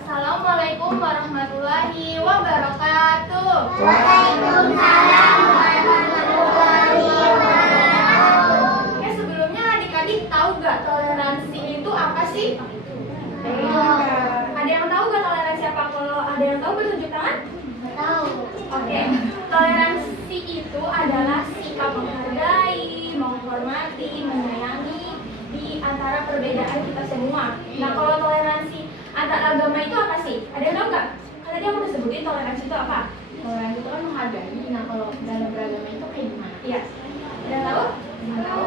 Assalamualaikum warahmatullahi wabarakatuh. Waalaikumsalam warahmatullahi wabarakatuh. Oke, sebelumnya adik-adik tahu gak toleransi itu apa sih? Ada yang tahu gak toleransi apa? Kalau ada yang tahu bertunjuk tangan? Tahu. Oke, toleransi itu adalah sikap menghargai, menghormati, menyayangi di antara perbedaan kita semua. Nah, kalau toleransi antar agama itu apa sih? Ada yang tahu nggak? Kan tadi aku udah sebutin toleransi itu apa? Toleransi itu kan menghargai. Nah, kalau dalam beragama itu kayak gimana? Iya. Ada yang tahu? Nggak tahu?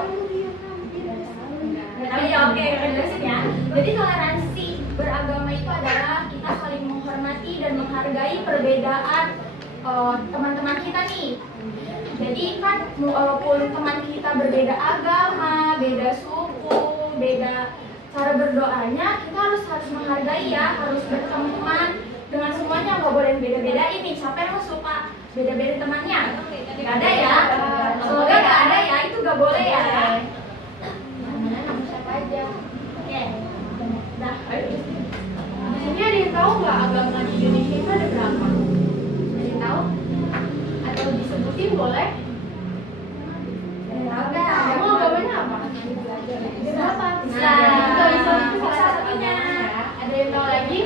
Nggak tahu ya? Oke, kita jelasin ya. Jadi toleransi beragama itu adalah kita saling menghormati dan menghargai perbedaan teman-teman kita nih. Jadi kan walaupun teman kita berbeda agama, beda suku, beda cara berdoanya, kita harus menghargai ya, harus berteman dengan semuanya, nggak boleh beda-beda ini. Siapa yang suka beda-beda temannya? Nggak ada ya? Semoga nggak ada ya, itu nggak boleh ya. Namanya nama siapa aja? Oke. Nah, Di sini ada yang tahu nggak agama di Indonesia itu ada berapa? Ada yang tahu? Atau disebutin boleh? Kamu agamanya apa? Berapa? Islam. Kalau Islam itu salah Salah satunya. satunya. Ada yang tahu lagi?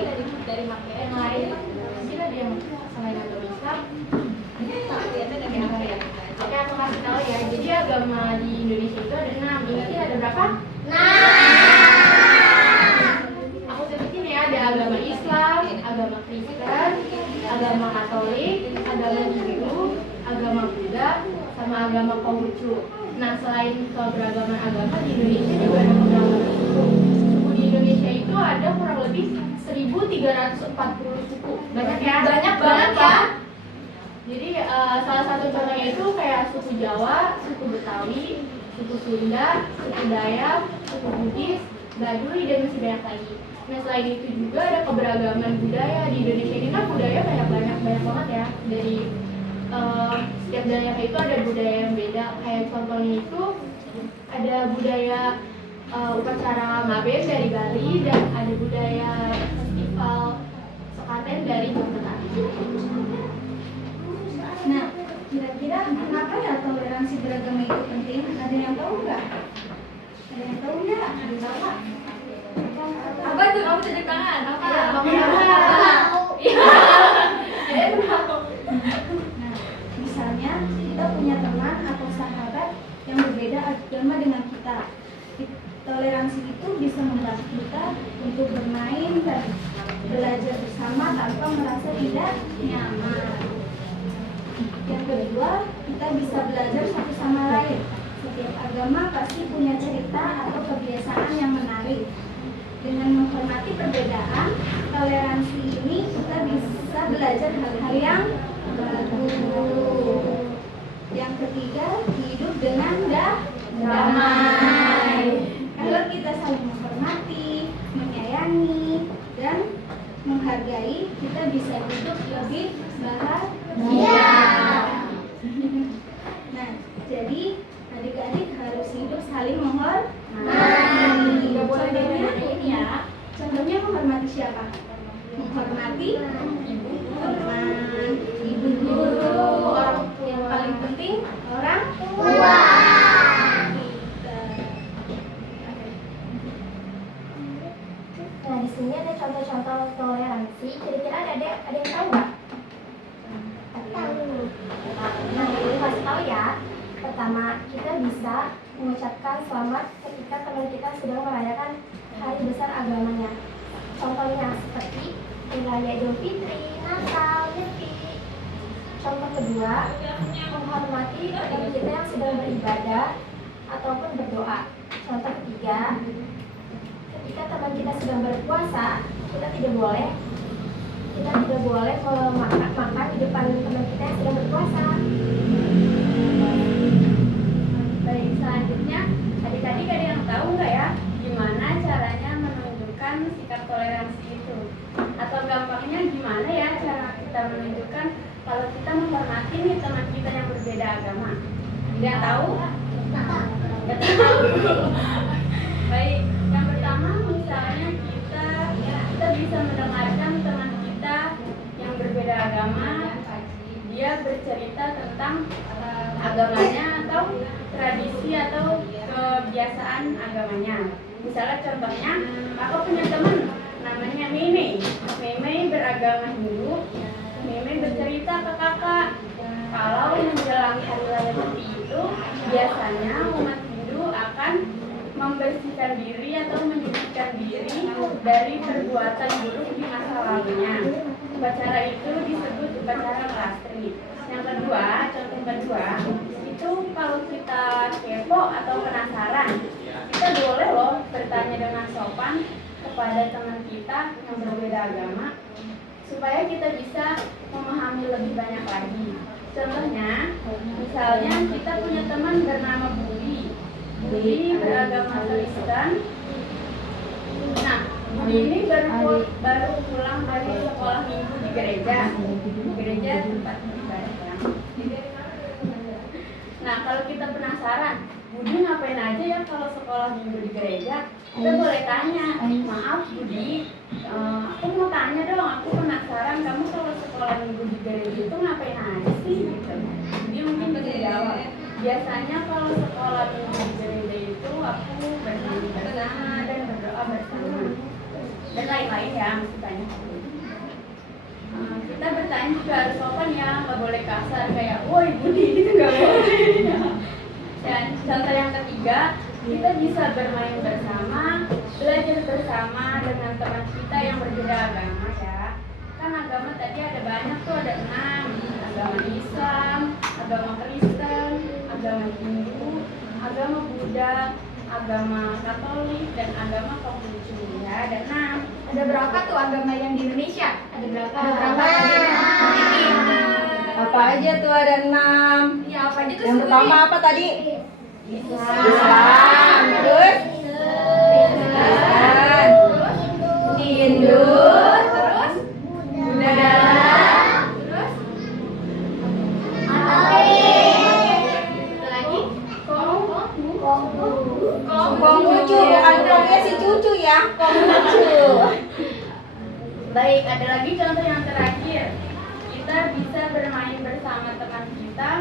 Dari yang lain? Mungkin ada yang selain agama Islam? Oke, aku kasih tahu ya. Jadi agama di Indonesia itu ada 6. Ingatnya ada berapa? Aku sebutin ya, ada agama Islam, agama Kristen, agama Katolik, agama Hindu, agama Buddha, sama agama Konghucu. Nah, selain keberagaman agama di Indonesia juga ada keberagaman suku. Suku di Indonesia itu ada kurang lebih 1.340 suku. Banyak ya? Banyak banget ya. Jadi salah satu contohnya itu kayak suku Jawa, suku Betawi, suku Sunda, suku Dayak, suku Bugis, Baduy, dan masih banyak lagi. Nah, selain itu juga ada keberagaman budaya di Indonesia ini kan budaya banyak banget ya. Dari setiap daerah itu ada budaya yang beda. Kayak contohnya itu ada budaya upacara Mabem dari Bali dan ada budaya festival Sekaten dari Yogyakarta. Nah, kira-kira kenapa ya toleransi beragama itu penting? Ada yang tahu nggak? Ada yang tahu nggak? Ada yang tahu nggak? Apa tuh? Kamu tunjuk tangan? Apa? Nah, misalnya kita punya teman atau sahabat yang berbeda agama dengan kita. Toleransi itu bisa membantu kita untuk bermain dan belajar bersama tanpa merasa tidak nyaman. Yang kedua, kita bisa belajar satu sama lain. Setiap agama pasti punya cerita atau kebiasaan yang menarik. Dengan menghormati perbedaan, toleransi ini kita bisa belajar hal-hal yang bagus. Yang ketiga, hidup dengan damai. Kalau kita saling menghormati, menyayangi, dan menghargai, kita bisa hidup lebih bahagia. Nah, jadi adik-adik harus hidup saling menghormati. Nggak boleh beda-beda ini ya. Contohnya menghormati siapa? Menghormati teman, ibu guru, orang yang paling penting orang tua. Nah, di sini ada contoh-contoh toleransi. Kira-kira ada yang tahu nggak? Tahu. Nah, ini kasih tahu ya. Pertama, kita bisa mengucapkan selamat ketika teman kita sedang merayakan hari besar agamanya. Contohnya seperti Hari Raya Idul Fitri, Natal, Nyepi. Contoh kedua, menghormati teman kita yang sedang beribadah ataupun berdoa. Contoh ketiga, ketika teman kita sedang berpuasa, kita tidak boleh kita tidak boleh kalau makan di depan teman kita yang sedang berpuasa. Baik, selanjutnya adik-adik ada yang tahu nggak ya gimana caranya menunjukkan sikap toleransi itu? Atau gampangnya gimana ya cara kita menunjukkan kalau kita menghormati nih teman kita yang berbeda agama? Ada yang tahu? Nggak tahu. Baik, yang pertama misalnya kita bisa mendengarkan teman kita yang berbeda agama, dia bercerita tentang agamanya atau tradisi atau kebiasaan agamanya. Misalnya contohnya, aku punya teman namanya Meme. Meme beragama Hindu. Meme bercerita ke kakak kalau menjelang hari raya Nyepi itu biasanya umat Hindu akan membersihkan diri atau menyucikan diri dari perbuatan buruk di masa lalunya. Upacara itu disebut upacara klastri. Yang kedua, contoh kedua, itu kalau kita kepo atau penasaran, kita boleh loh bertanya dengan sopan kepada teman kita yang berbeda agama supaya kita bisa memahami lebih banyak lagi. Contohnya, misalnya kita punya teman bernama Budi. Budi beragama Kristen. Nah, Budi ini baru pulang dari sekolah minggu di gereja. Gereja tempat ibadah ya. Nah, kalau kita penasaran, Budi ngapain aja ya kalau sekolah minggu di gereja? Kita boleh tanya, maaf Budi, aku mau tanya dong, aku penasaran kamu kalau sekolah minggu di gereja itu ngapain aja sih? Gitu. Dia mungkin bisa jawab. Biasanya kalau sekolah minggu di gereja itu aku bernyanyi bersama dan berdoa bersama dan lain-lain ya, mesti tanya. Kita bertanya juga harus sopan ya, nggak boleh kasar kayak, woi Budi, gitu nggak boleh. Dan contoh yang ketiga, kita bisa bermain bersama, belajar bersama dengan teman kita yang berbeda agama ya. Kan agama tadi ada banyak tuh, ada 6, agama Islam, agama Kristen, agama Hindu, agama Buddha, agama Katolik, dan agama Konghucu ya, ada 6. Ada berapa tuh agama yang di Indonesia? Ada berapa? Apa aja tuh ada 6? Ya, apa aja tuh? Yang pertama apa tadi? Islam. Terus? Kristen, Hindu, Terus? Buddha, Terus? Satu lagi, Konghucu, bukan Kongnya si cucu ya, Konghucu. baik, ada lagi contoh yang terakhir. Kita bisa bermain bersama teman kita,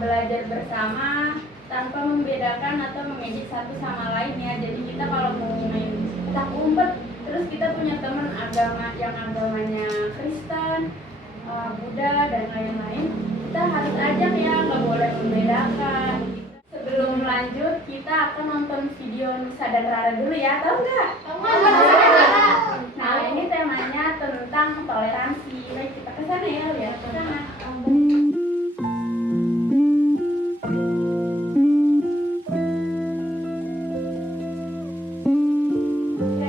belajar bersama tanpa membedakan atau mengejek satu sama lain ya. Jadi kita kalau mau main petak umpet, terus kita punya teman agama yang agamanya Kristen, Buddha dan lain-lain, kita harus ajak ya, nggak boleh membedakan. Sebelum lanjut, kita akan nonton video Nusa dan Rara dulu ya, tahu nggak? Nah, ini temanya tentang toleransi. Baik, kita ke sana ya, lihat ke sana.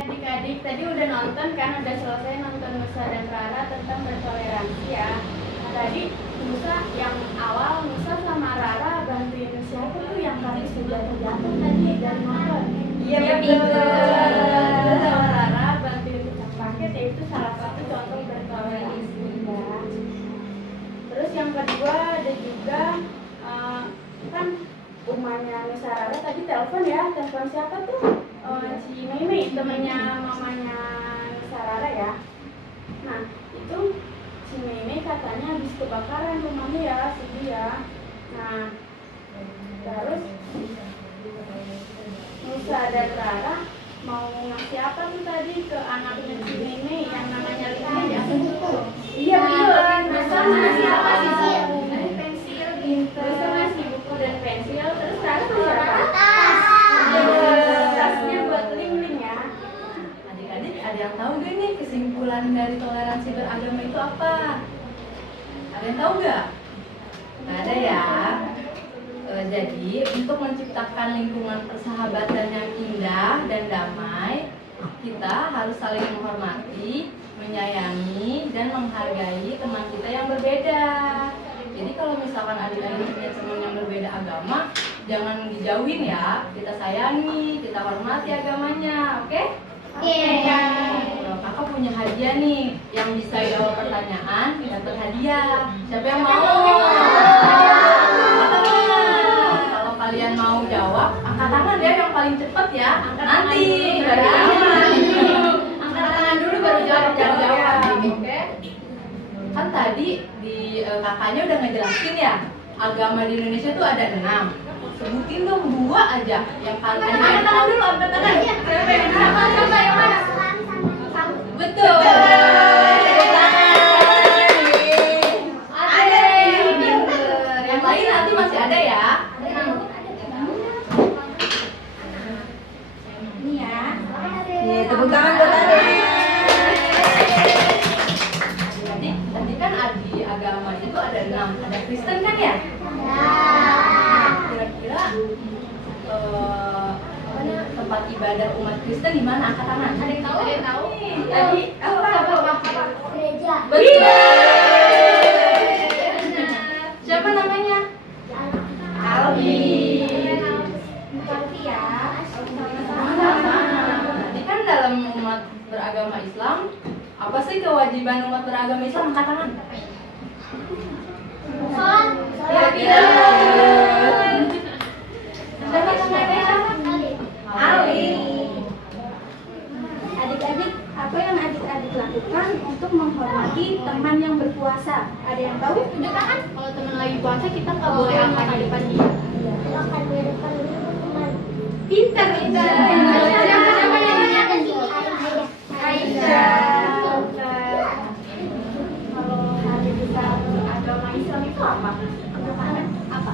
Adik-adik tadi udah nonton kan, udah selesai nonton Nusa dan Rara tentang bertoleransi ya. Nah, tadi Nusa yang awal, Nusa sama Rara bantuin siapa tuh yang kasus jatuh tadi dari motor? Iya betul. Terus sama Rara bantuin pecah paket, yaitu salah satu contoh bertoleransi ya. Terus yang kedua ada juga kan rumahnya Nusa Rara tadi telepon ya, telepon siapa tuh? Si Meme, temannya mamanya Nusa Rara ya. Nah itu si Meme katanya habis kebakaran rumahnya ya, sedih ya. Nah terus Nusa dan Rara mau ngasih apa tuh tadi ke anaknya si Meme yang namanya Lina ya? Iya betul. Nusa ngasih apa sih? Pensil gitu. Nusa ngasih buku dan pensil. Terus Rara ngasih apa? Tasnya buat Ling ya. Adik-adik ada yang tahu gak nih kesimpulan dari toleransi beragama itu apa? Ada yang tahu nggak? Nggak ada ya. Jadi untuk menciptakan lingkungan persahabatan yang indah dan damai, kita harus saling menghormati, menyayangi, dan menghargai teman kita yang berbeda. Jadi kalau misalkan adik-adik punya teman yang berbeda agama, jangan dijauhin ya. Kita sayangi, kita hormati agamanya, oke? Kakak punya hadiah nih, yang bisa jawab pertanyaan dapat hadiah. Siapa yang mau? Angkat tangan. Kalau kalian mau jawab, angkat tangan ya yang paling cepat ya. Nanti dari angkat tangan dulu baru jawab. Oke? Kan tadi di kakaknya udah ngejelasin ya, agama di Indonesia tuh ada 6. Sebutin dong 2 aja yang paling Angkat tangan dulu, angkat tangan. Siapa yang mana? betul. Ada. Yang lain nanti masih ada ya. Ini ya. Tepuk tangan buat Ade. Jadi tadi kan di agama itu ada 6. Ada Kristen kan ya? Kira-kira tempat ibadah umat Kristen di mana? Angkat tangan. Ada yang tahu? Ada yang tahu? Tadi Gereja. betul. Siapa namanya? Albi. Berarti ya. Tadi kan dalam umat beragama Islam, apa sih kewajiban umat beragama Islam? Angkat tangan. Kira-kira siapa namanya? Ali. Adik-adik, apa yang adik-adik lakukan untuk menghormati teman yang berpuasa? Ada yang tahu? Tunjuk tangan. Kalau teman lagi puasa kita nggak boleh angkat di depan dia. Pintar. Siapa yang nanya? Aisyah. Kalau hari besar agama Islam itu apa? Apa?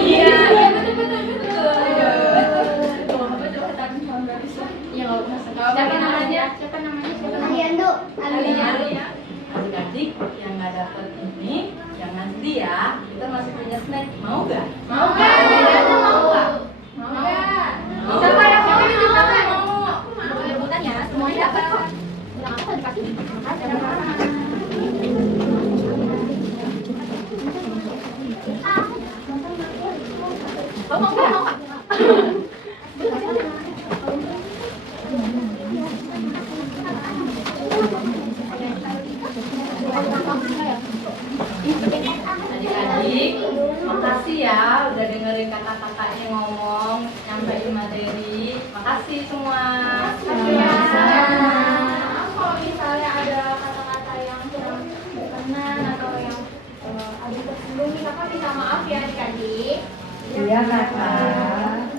Iya, betul. Siapa namanya? Siapa namanya? Adik-adik yang nggak dapet ini, jangan sedih ya. Kita masih punya snack. Mau nggak? Mau nggak? Mau nggak? Mau nggak? Siapa yang mau ini Mau. Boleh rebutan ya, semuanya dapat kok. Bilang apa dikasih? Mau nggak? Adik-adik, makasih ya udah dengerin kakak-kakaknya ngomong, nyampein materi. Makasih semua. Kalau misalnya ada kata-kata yang kurang berkenan atau yang ada tersinggung, kakak minta maaf ya adik-adik. Iya kakak.